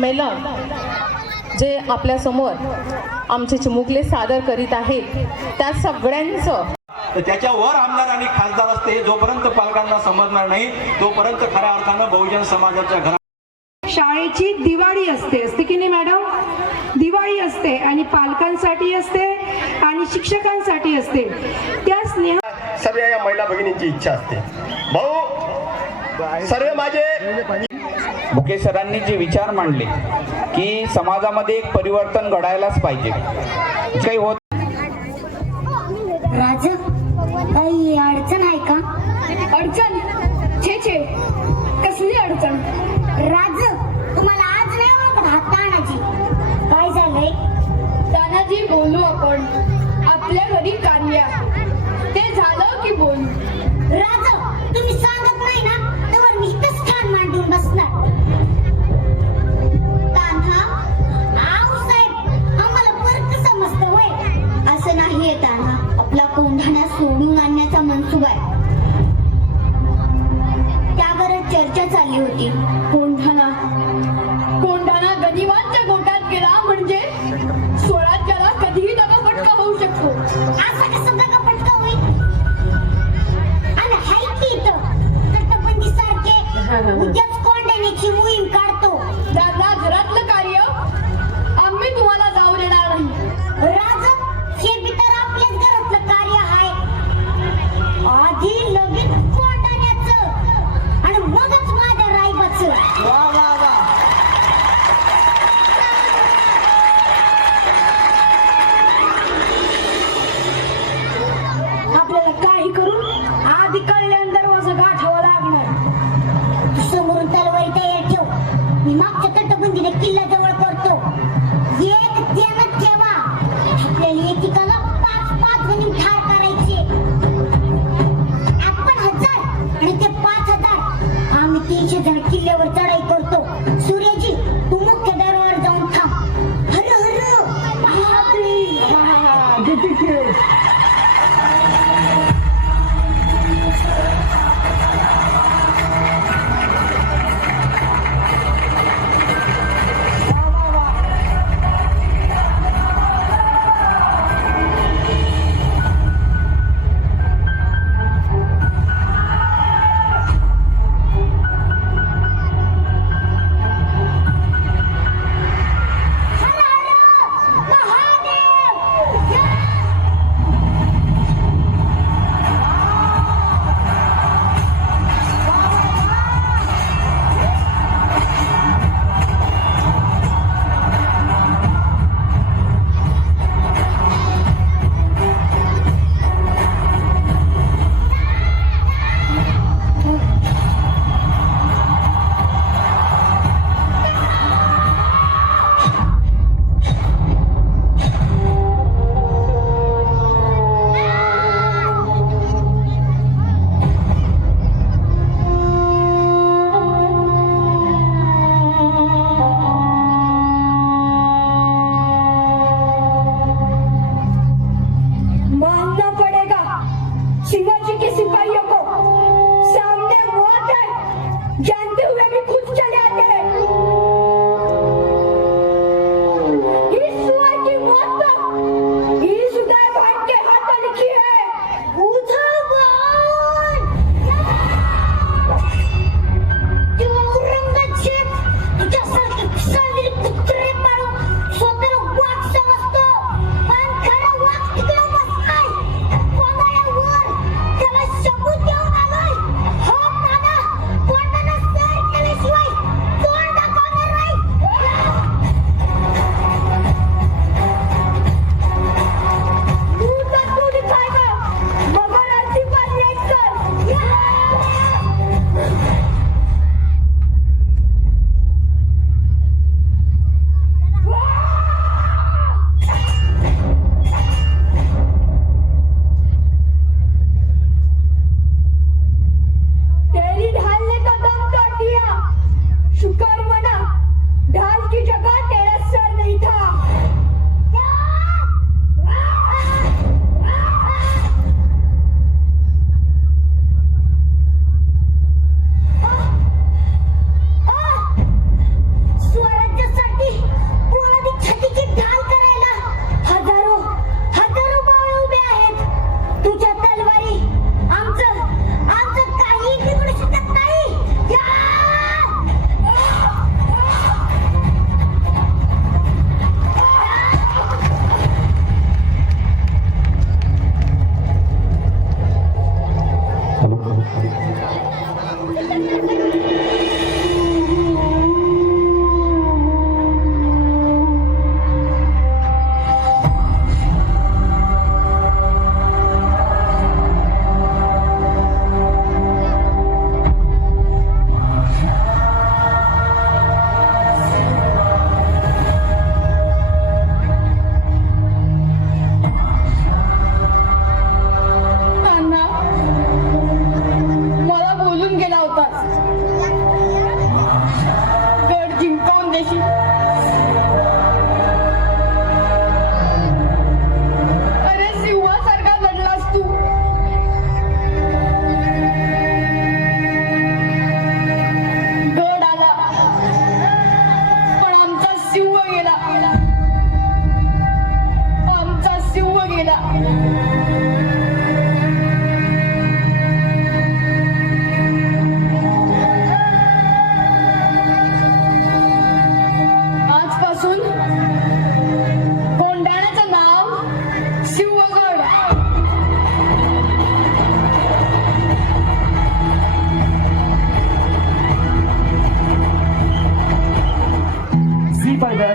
संमेलन जे आपल्या समोर आमचे चिमुकले सादर करीत आहेत त्या सगळ्यांचं तर त्याच्यावर आमदार आणि खासदार असते जोपर्यंत पालकांना समजणार नाही तोपर्यंत खऱ्या अर्थानं बहुजन समाजाच्या घरात शाळेची दिवाळी असते की नाही मॅडम? दिवाळी असते आणि पालकांसाठी असते आणि शिक्षकांसाठी असते. त्या स्नेह सर्व या महिला भगिनींची इच्छा असते. भाऊ सर्व माझे भुके सरांनी जे विचार मांडले की समाजामध्ये एक परिवर्तन घडायलाच पाहिजे. काही होत राज काही अडचण आहे का? अडचण? छे छे, कसली अडचण? राज तुम्हाला आज नाही ओळखत हात तानाजी. काय झालंय? तानाजी बोलू आपण. आपल्या घरी कार्य ते झालं की बोलू. राज तुम्ही सांगत नाही ना तर मी इथंच ठाण मांडून बसणार. तान्हा आऊ साहेब आम्हाला फरक समजतं होय. असं नाहीये तान्हा, आपला कोंढाणा सोडून आणण्याचा मनसुबा आहे. त्यावर चर्चा चालली होती. कोंढाणा गनिवांच्या गोटात गेला म्हणजे स्वराज्याला कधीही दगाफटका होऊ शकतो. असा कसा दगाफटका होईल? आणि हाय की इथं तटबंदी सारखे उद्याच कोंढाण्याची मोहीम काढतो. दादा घरातलं कार्य आम्ही तुम्हाला जाऊ देणार नाही. राज हे बी तर आपल्याच घरातलं कार्य आहे. आधी लगेच कोंढाण्याचं आणि मगच माझ्या रायबाचं. आपल्याला काही करून आधी कळल्यानंतर दरवाजा गाठावा लागणार. समोरून तलवारी तयार ठेव. मी मागच्या तटबंदीने किल्ला जवळ करतो. एक ध्यानात ठेवा, आपल्याला एकेकाला 5-5 गणी ठार करायचे. आपण 1000 आणि ते 5000. आम्ही 300 जण किल्ल्यावर चढाई करतो. सूर्याजी तू मुख्य दरबारावर जाऊन थांब. हर हर महादेव. पदर